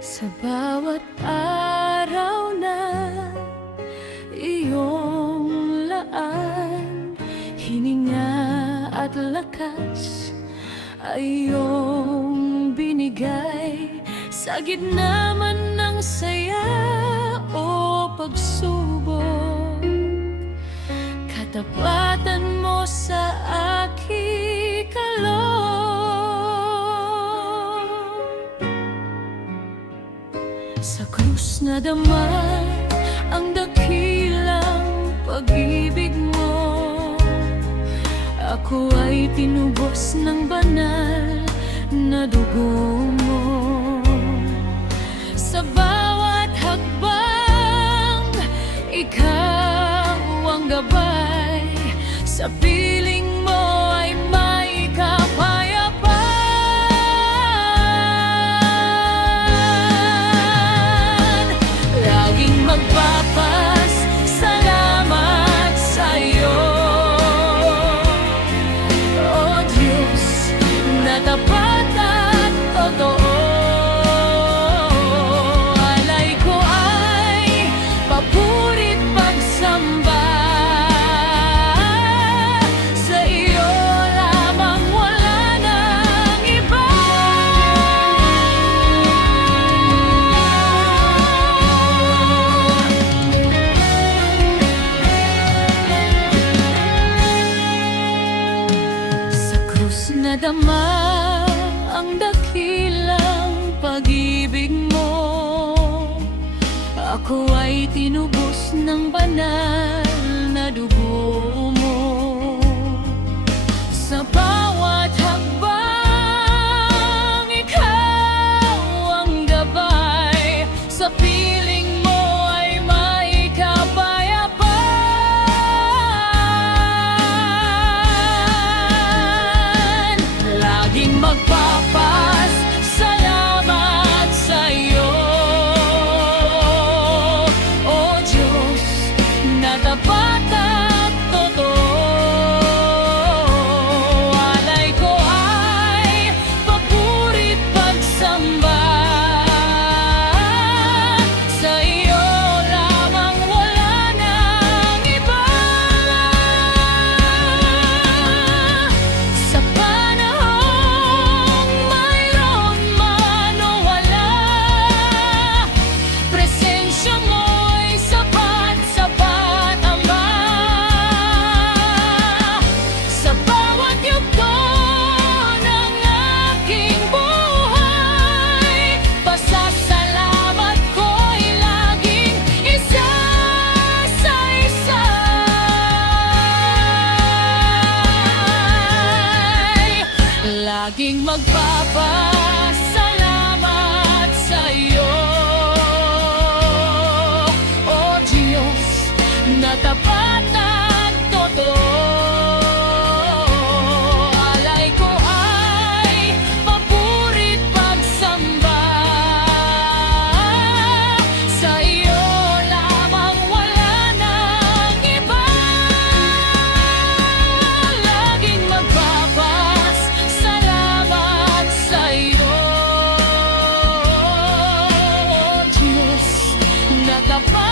Sa bawat araw na iyong laan, hininga at lakas ay iyong binigay. Sa gitna man ng saya o pagsubok, katapatan mo sa aking kaloob. Sa krus na dama ang dakilang pag-ibig mo, ako ay tinubos ng banal na dugo mo. Sa bawat hakbang, ikaw ang gabay. Sa piling mo ay may kapayapaan. Laging magpapasalamat sa'yo, O Diyos na tapat at totoo. Alay ko ay papurit pagsamba sa iyo lamang, wala nang iba. Sa krus na dama ang dakilang pag-ibig mo, ako ay tinubos ng banal na dugo mo. Sa bawat hakbang, ikaw ang gabay. Sa piling mo ay may kapayapaan. Laging magpapasalamat sa'yo, O Diyos na tapat at totoo. Alay ko ay papurit pagsamba sa iyo lamang, wala nang iba. Sa panahong mayroon man o wala, presensya mo'y sapat, sapat, Ama. Sa bawat yugto ng aking buhay, pasasalamat ko'y laging isa sa isa. Laging magpapasalamat sa'yo, O Diyos na tapat at totoo. Alay ko ay papurit pagsamba sa iyo lamang, wala nang iba. Laging magpapasalamat sa'yo, O Diyos na tapat